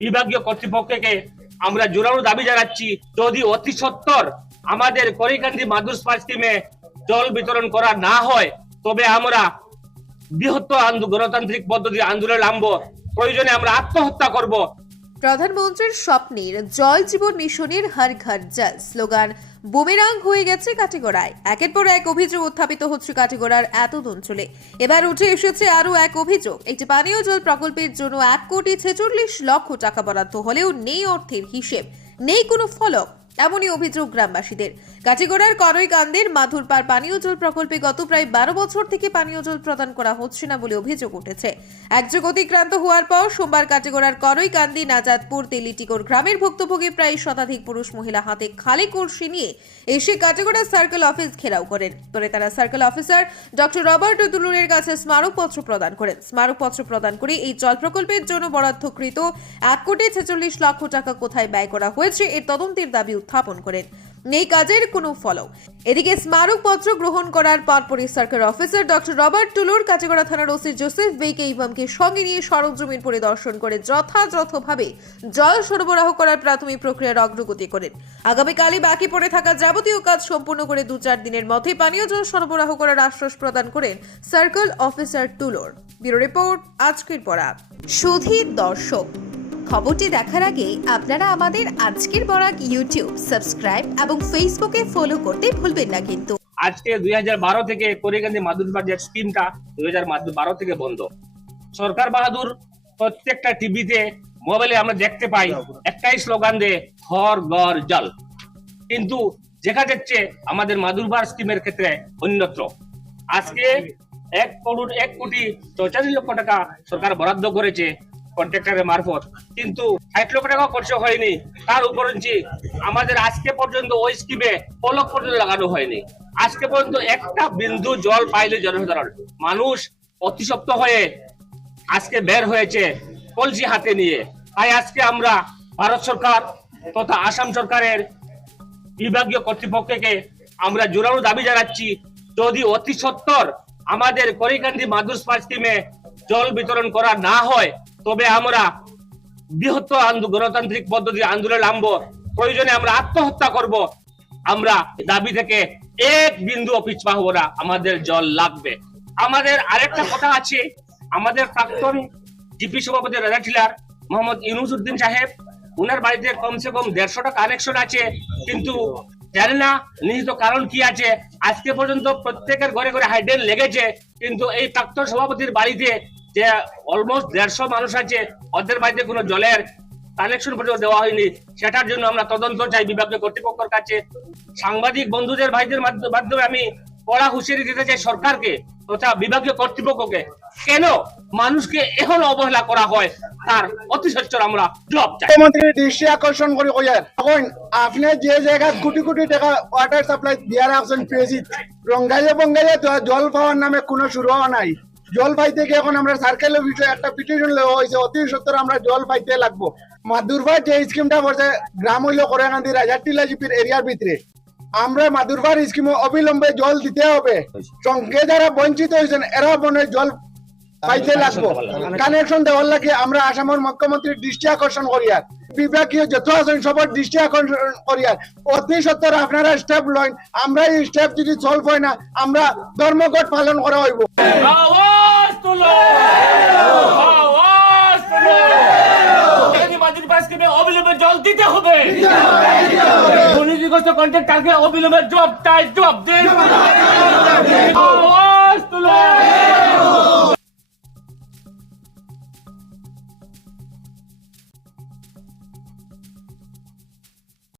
বিভাগীয় কর্তৃপক্ষকে আমরা জোরালো দাবি জানাচ্ছি, যদি অতি সত্বর আমাদের করিকান্দি মাদুর স্কিমে জল বিতরণ করা না হয় তবে আমরা বৃহত্তর গণতান্ত্রিক পদ্ধতি আন্দোলন নামবো। প্রয়োজনে আমরা আত্মহত্যা করব। প্রধানমন্ত্রীর স্বপ্নের জল জীবন মিশনের হর ঘর জল স্লোগান বুমেরাং হয়ে গেছে কাটিগড়ায়। একের পর এক অভিযোগ উত্থাপিত হচ্ছে কাটিগড়ার এতদ অঞ্চলে। এবার উঠে এসেছে আরো এক অভিযোগ, একটি পানীয় জল প্রকল্পের জন্য 1,46,00,000 টাকা বরাদ্দ হলেও নেই অর্থের হিসেব, নেই কোনো ফলক। এমনই অভিযোগ গ্রামবাসীদের। কাটিগড়ার করইকান্দির মাধুরপাড় পানীয় জল প্রকল্পে গত প্রায় 12 বছর থেকে পানীয় জল প্রদান করা হচ্ছে না বলে অভিযোগ উঠেছে। একযোগ অতিক্রান্ত হওয়ার পর সোমবার কাটিগড়ার করইকান্দি নাজাদপুর তেলিটিকোর গ্রামের ভুক্তভোগী প্রায় শতাধিক পুরুষ মহিলা হাতে খালি কলসি নিয়ে এসে কাটিগড়া সার্কেল অফিস ঘেরাও করেন। পরে তারা সার্কেল অফিসার ডক্টর রবার্ট দুলুরের কাছে স্মারকপত্র প্রদান করেন। স্মারকপত্র প্রদান করে এই জল প্রকল্পের জন্য বরাদ্দকৃত 1,46,00,000 টাকা কোথায় ব্যয় করা হয়েছে এর তদন্তের দাবি উত্থাপন করেন। নেই কাজের কোনো ফলক। এদিকে স্মারকপত্র গ্রহণ করার পরপরই সার্কেল অফিসার ডক্টর রবার্ট টুলুর কাটিগড়া থানার ওসি জোসেফ বেকে ইমামকে সঙ্গে নিয়ে সড়ক জমির পরিদর্শন করে যথাযথভাবে জল সরবরাহ করার প্রাথমিক প্রক্রিয়ার অগ্রগতি করেন। আগামীকালই বাকি পড়ে থাকা যাবতীয় কাজ সম্পূর্ণ করে 2-4 দিনের মধ্যে পানীয় জল সরবরাহ করার আশ্বাস প্রদান করেন সার্কেল অফিসার টুলুর। ব্যুরো রিপোর্ট, আজকের বরাক। সুধীর দর্শক, খবরটি দেখার আগে আপনারা আমাদের আজকের বরাক ইউটিউব সাবস্ক্রাইব এবং ফেসবুকে ফলো করতে ভুলবেন না কিন্তু। আজকে 2012 থেকে করিকান্দি মাদুরপাড় যে স্কিমটা 2012 থেকে বন্ধ। সরকার বাহাদুর প্রত্যেকটা টিভিতে মোবাইলে আমরা দেখতে পাই একটাই স্লোগান দেয়, হর ঘর জল। কিন্তু দেখা যাচ্ছে আমাদের মাদুরপাড় স্কিমের ক্ষেত্রে অন্যত্র। আজকে 1,45,00,000 টাকা সরকার বরাদ্দ করেছে কন্ট্রাক্টরের মারফত, কিন্তু 60 লক্ষ টাকা খরচ হয়নি। তার উপরঞ্চি আমাদের আজকে পর্যন্ত ওই স্কিমে ফলক পর্যন্ত লাগানো হয়নি। আজকে পর্যন্ত একটা বিন্দু জল পাইলে জনসাধারণ মানুষ অতিসপ্ত হয়ে আজকে বের হয়েছে কলসি হাতে নিয়ে। তাই আজকে আমরা ভারত সরকার তথা আসাম সরকারের বিভাগীয় কর্তৃপক্ষকে আমরা জোরালো দাবি জানাচ্ছি, যদি অতি সত্বর আমাদের করিকান্দি মাদুর স্কিমে জল বিতরণ করা না হয় তবে আমরা বৃহত্তর গণতান্ত্রিক পদ্ধতি আন্দোলন নামবো। প্রয়োজনে আমরা আত্মহত্যা করব। আমরা দাবি থেকে এক বিন্দু পিছপা হবো না, আমাদের জল লাগবে। আমাদের আরেকটা কথা আছে, আমাদের প্রাক্তন জিপি সভাপতি রাজা টিলার মোহাম্মদ ইউনুস উদ্দিন সাহেব, উনার বাড়িতে কমসে কম 150টা কানেকশন আছে, কিন্তু জানি না নিহিত কারণ কি আছে। আজকে পর্যন্ত প্রত্যেকের ঘরে ঘরে হাইড্রেন লেগেছে, কিন্তু এই প্রাক্তন সভাপতির বাড়িতে যে অলমোস্ট 150 মানুষ আছে ওদের বাড়িতে কোনো জলের কানেকশন পর্যন্ত দেওয়া হয়নি। সেটার জন্য আমরা তদন্ত চাই বিভাগীয় কর্তৃপক্ষের কাছে। সাংবাদিক বন্ধুদের ভাইদের মাধ্যমে আমি কড়া হুঁশিয়ারি দিতে চাই সরকারকে তথা বিভাগীয় কর্তৃপক্ষকে, কেন মানুষকে এখন অবহেলা করা হয় তার অতি সত্বর আমরা জবাব চাই। মুখ্যমন্ত্রীর দৃষ্টি আকর্ষণ করে কইয়ার এখন আপনি যে জায়গায় কোটি কোটি টাকা ওয়াটার সাপ্লাই দিয়া রাখছেন পিএসি রঙ্গাইয়ে বঙ্গাইয়ে জল পাওয়ার নামে কোনো শুরু হওয়া নাই। জল পাইতে গিয়ে এখন আমরা সার্কেলের বিষয়ে একটা পিটিশন লেওয়া হয়েছে, অতি সত্তর আমরা জল পাইতে লাগবো। মাদুরপাড় যে স্কিমটা করছে গ্রাম হইল করিকান্দি রাজারটিলা জিপির এরিয়ার ভিতরে, আমরা মাদুরপাড় স্কিমে অবিলম্বে জল দিতে হবে। সঙ্গে যারা বঞ্চিত হয়েছেন এরা মনে জল পাইতে লাগবো, কানেকশন দেওয়ার লাগে আমরা আসামের মুখ্যমন্ত্রীর দৃষ্টি আকর্ষণ করিয়ার, বিভাগীয় যত আছেন সবার দৃষ্টি আকর্ষণ করিয়ার অতি সত্তর আপনারা স্টেপ লইন। আমরা এই স্টেপ যদি সলভ হয় না আমরা ধর্মঘট পালন করা হইব। আওয়াজ তুলো, আওয়াজ তুলো। মাদুরপাড় স্কিমে অবিলম্বে জল দিতে হবে। দুর্নীতিগ্রস্ত কন্ট্রাক্টরকে অবিলম্বে জবাব চাই, জবাব দিন।